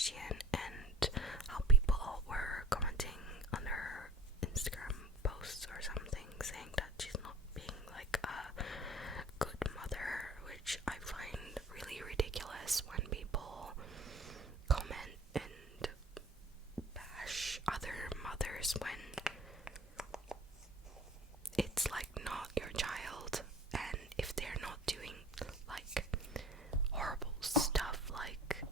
Kardashian and how people were commenting on her Instagram posts or something saying that she's not being like a good mother, which I find really ridiculous when people comment and bash other mothers when it's like not your child, and if they're not doing like horrible stuff like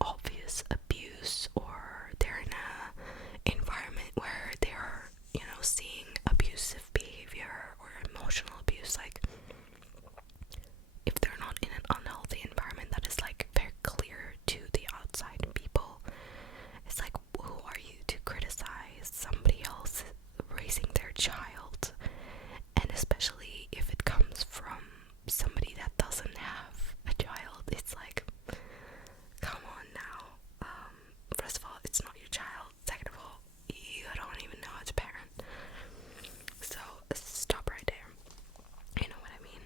obvious abuse, or they're in a environment where they're, you know, seeing abusive behavior or emotional abuse, like if they're not in an unhealthy environment that is like very clear to the outside people, it's like, who are you to criticize somebody else raising their child? And especially if it comes from somebody that doesn't have a child, it's like, come on now. First of all, it's not your child. Second of all, you don't even know how to parent. So stop right there. You know what I mean?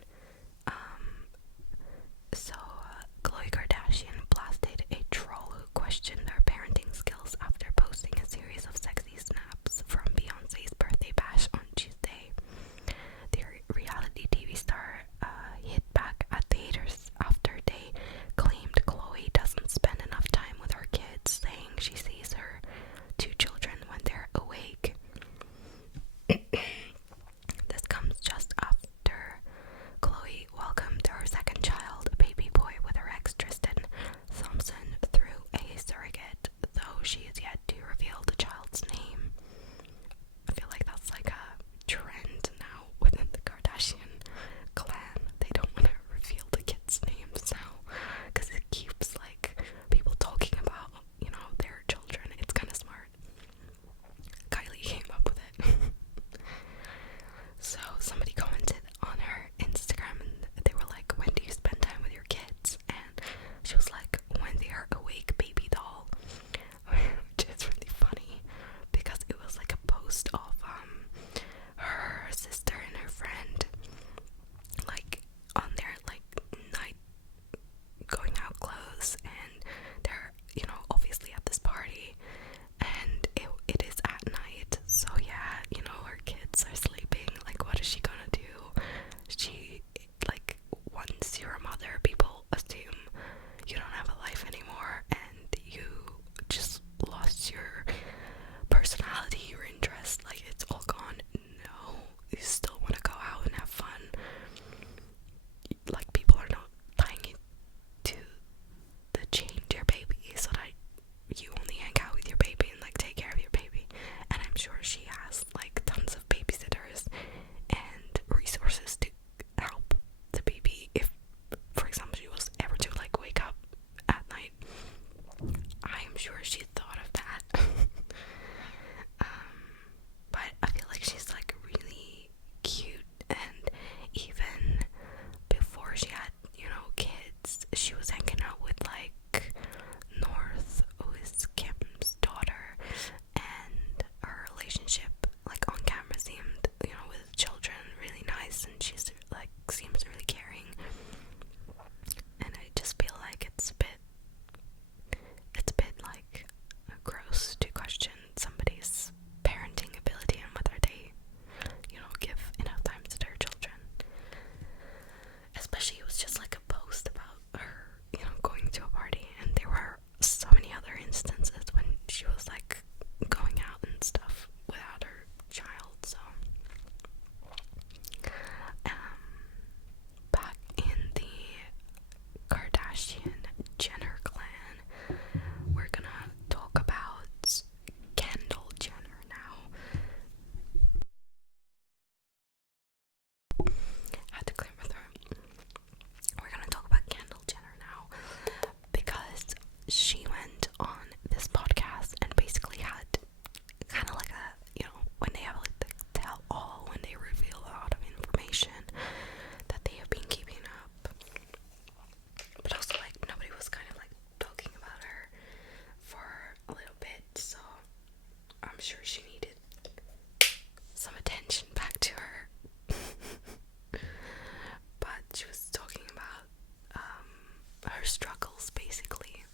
Khloe Kardashian blasted a troll who questioned her parenting skills after posting a series of sexy snaps from Beyonce's birthday bash on Tuesday. The reality TV star hit back at the haters after they claimed Khloe doesn't spend enough time with her kids, saying she sees her two children when they're awake. This comes just after Khloe welcomed her second child, a baby boy, with her ex Tristan Thompson through a surrogate, though she is yet to reveal the child's name. I feel like that's like a trend now within the Kardashian clan. They don't want to reveal the kids' names now because it keeps like people talking about, you know, their children. It's kind of smart. Kylie came up with it. So somebody commented on her Instagram and they were like, when do you spend time with your kids? And she was like, when they are awake, baby doll. Which is really funny because it was like a post of her sister and her friend like on their like night going out clothes, and they're, you know, obviously at this party, and it is at night, so yeah, you know, her kids are sleeping. Like, what is she gonna do? She, like, once you're a mother, people assume you don't have a life anymore and you just lost your personality, your interest, like it's all gone. No, you still want to go out and have fun. Like, people are not tying you to the chain to your baby so that you only hang out with your baby and like take care of your baby. And I'm sure she has like tons of babysitters and resources to help the baby if, for example, she was ever to like wake up at night. I'm sure she thought of that. But I feel like she's like really cute, and even before she had, you know, kids, she was hanging out with like North, who is Kim's daughter, and her relationship like on camera seemed, you know, with children, really nice, and she's like seems really caring. And I just feel like it's a bit like gross to question somebody's parenting ability and whether they, you know, give enough time to their children. Especially, it was just like a post about her, you know, going to a party, and there were so many other instances when she was like going out and stuff without her child. So back in the Kardashian Jenner clan, we're gonna talk about Kendall Jenner now. I had to clear my throat. We're gonna talk about Kendall Jenner now because she went on this podcast and basically had kind of like a, you know, when they have like the tell all, when they reveal a lot of information that they have been keeping up, but also like nobody was kind of like talking about her for a little bit, so I'm sure she needed some attention back to her. But she was talking about her struggles basically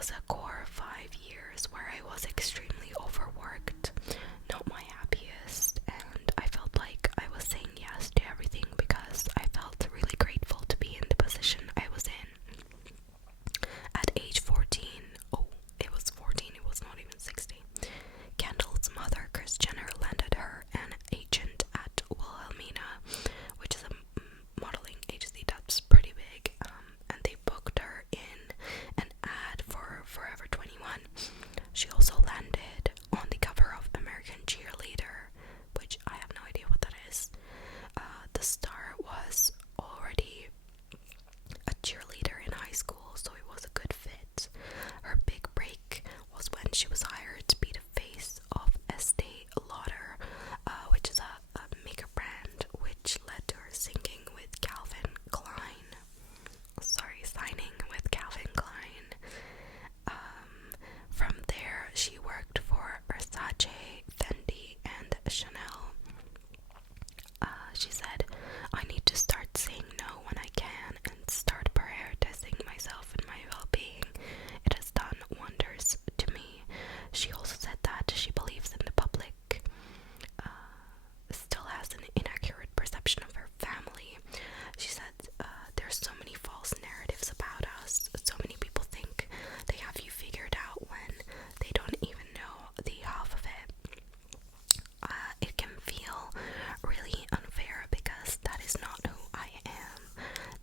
was a core 5 years where I was extremely overworked, not my happiest, and I felt like I was saying yes to everything because I felt really grateful to be in the position I was in. At age 14, oh, it was 14, it was not even 16, Kendall's mother, Kris Jenner, landed her an agent at Wilhelmina, which is a modeling agency that's pretty big, and they booked her in an ad for Forever 21. She also landed on the cover of American Cheerleader, which I have no idea what that is. The star was already a cheerleader in high school, so it was a good fit. Her big break was when she was hired to be the face of Estee Lauder, which is a makeup brand, which led to her signing with Calvin Klein. From there, she worked for Versace, Fendi, and Chanel. She said, "I need to start saying no when I can and start prioritizing myself and my well-being. It has done wonders to me." She also said that she believes in the public still has an inaccurate perception of her family. She said, "There's so many false narratives about us. So many people think they have you figured out when they don't even know the half of it. It can feel really unfair because that is not who I am.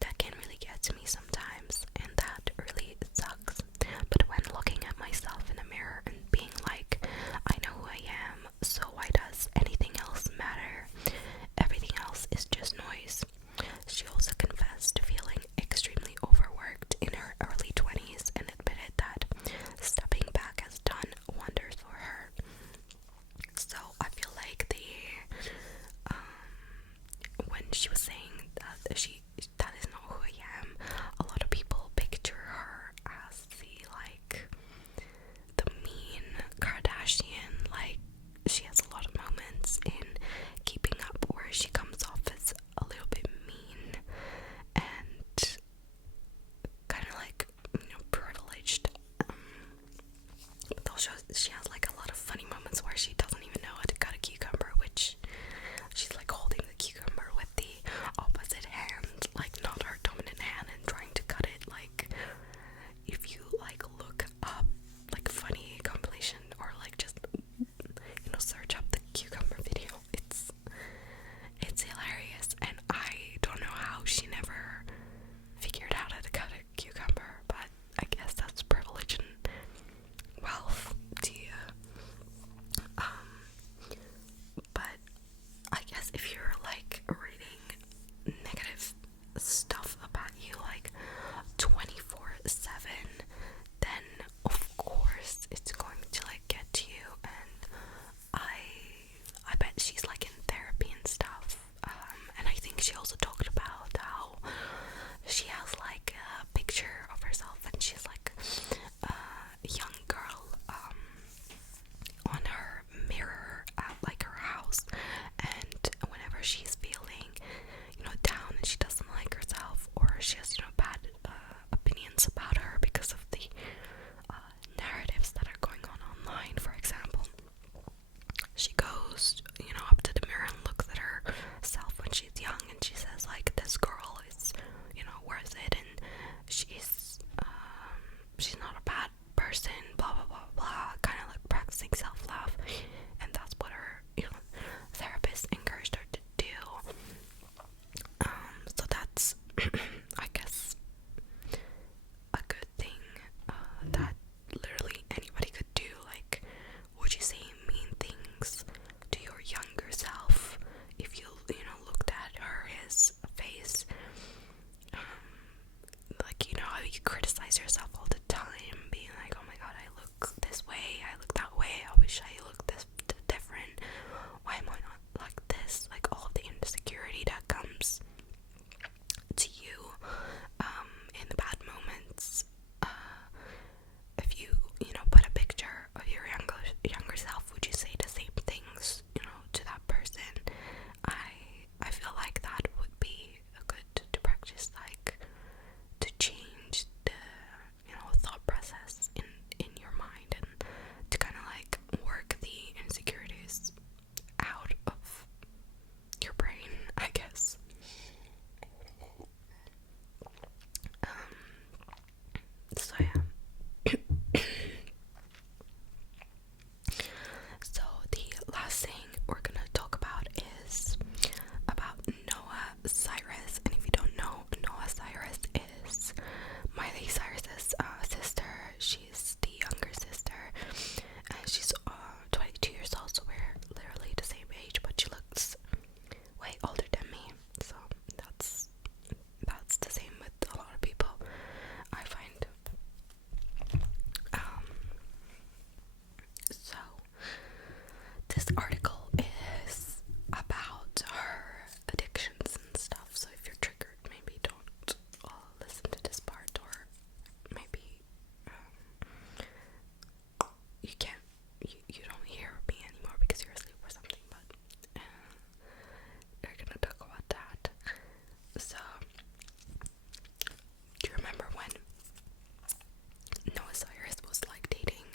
That can really get to me sometimes, and that really sucks. But when looking at myself in a mirror and being like, I know who I am, so why does anything else matter? Everything else is just noise." She also confessed to feeling extremely overworked in her early 20s and admitted that stepping back has done wonders for her. So I feel like when she was saying that that is not who I am, a lot of people picture her as the mean Kardashian. Like, she has a lot of moments in Keeping Up where she comes off as a little bit mean and kind of privileged. But also she has a lot of funny moments where she doesn't even know how to cut a cucumber, which she's holding the cucumber with the opposite hand, not her dominant hand, and trying to cut it. If you look up funny compilation or just search up the cucumber video, it's hilarious, and I don't know how she never figured out how to cut a cucumber, but I guess that's privilege and wealth to you. But I guess if you're reading negative stuff about you 24/7, then of course it's going to get to you, and I bet she's in therapy and stuff. And I think she also talked about how she has a picture of herself, and she's a young girl on her mirror at her house, and whenever she's feeling down and she doesn't like herself, or she has bad opinions about her because of the narratives that are going on online, for example, she goes up to the mirror and looks at herself when she's young, and she says this girl is worth it, and she's not a bad person, blah blah blah blah, kind of practicing self-love, and that's what her therapist encouraged her to do. So that's I guess a good thing that literally anybody could do. Would you say mean things to your younger self if you looked at his face? How you criticize yourself all the time, being oh my god, I look this way, I look that way, I wish I looked this article is about her addictions and stuff, so if you're triggered, maybe don't listen to this part, or maybe you don't hear me anymore because you're asleep or something, but we're gonna talk about that. So, do you remember when Noah Cyrus was like dating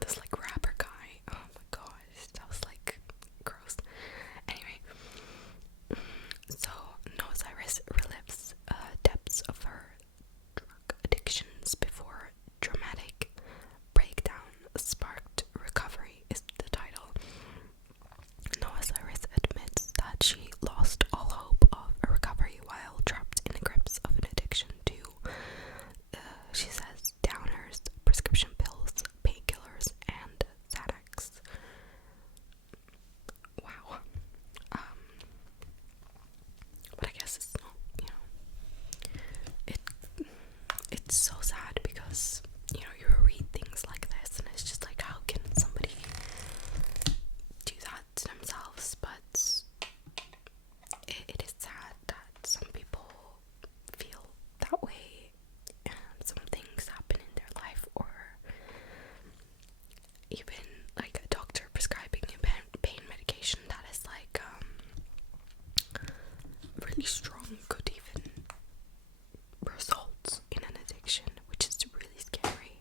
this like rapper guy? Oh my gosh, that was like gross. Anyway, so Noah Cyrus relives depths of her drug addictions before dramatic breakdown sparked recovery is the title. Noah Cyrus admits that she lost all hope of a recovery while trapped in the grips of an addiction to, she says, downers, prescription pills, painkillers, and Xanax. Wow. But I guess it's not, it's so sad because, you read things like this and it's just like, how can somebody do that to themselves? But it is sad that some people feel that way and some things happen in their life, or even like a doctor prescribing you pain medication that is like really strong could even result in an addiction, which is really scary.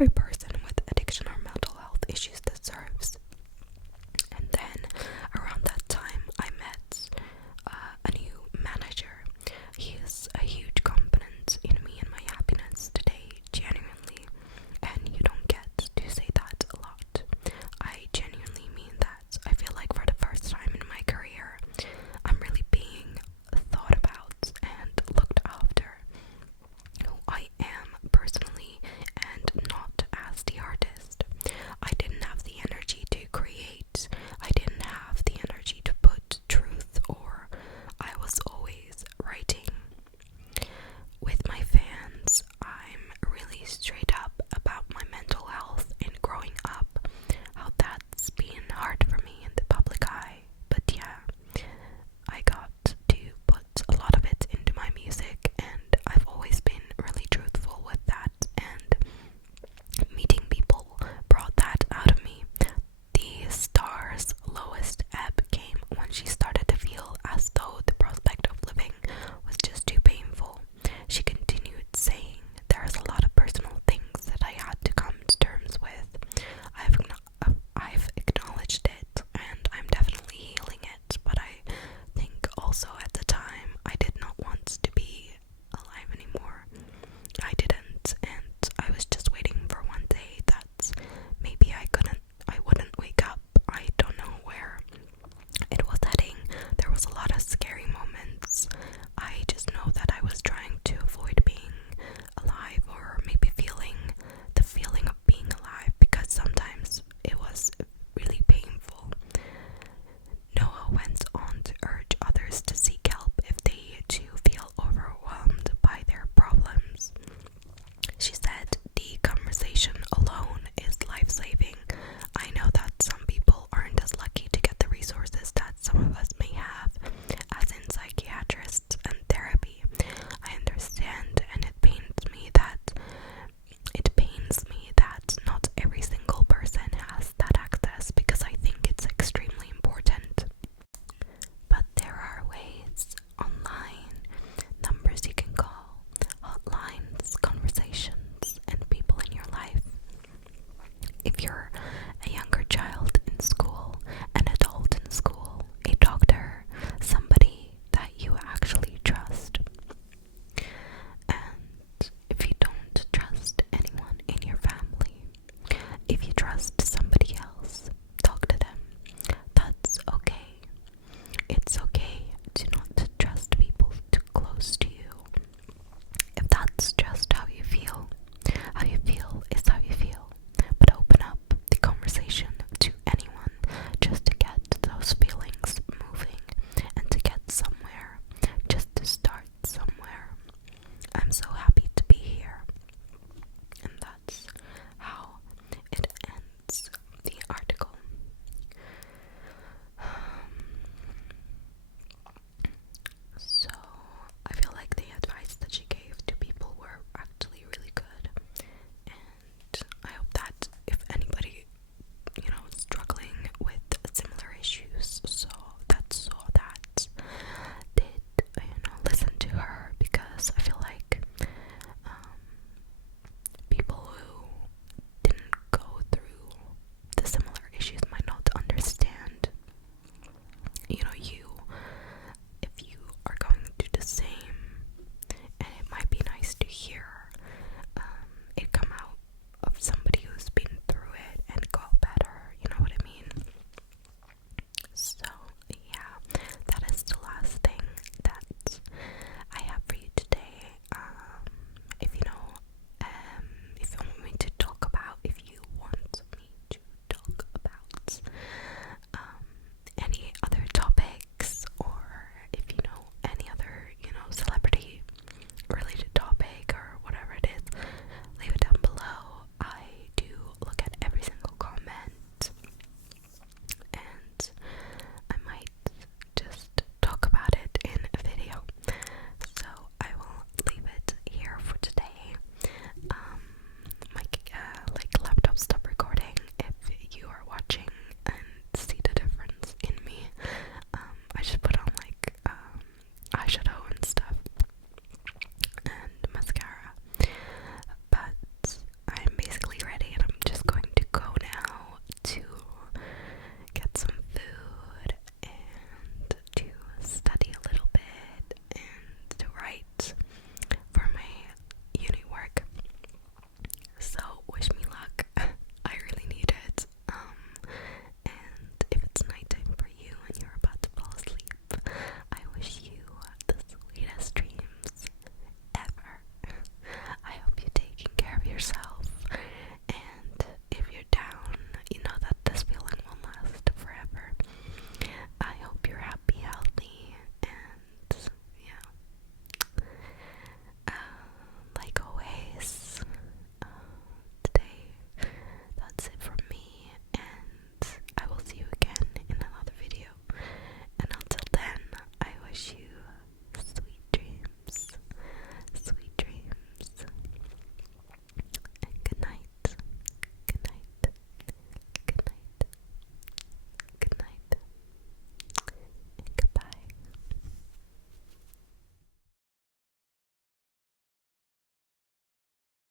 every person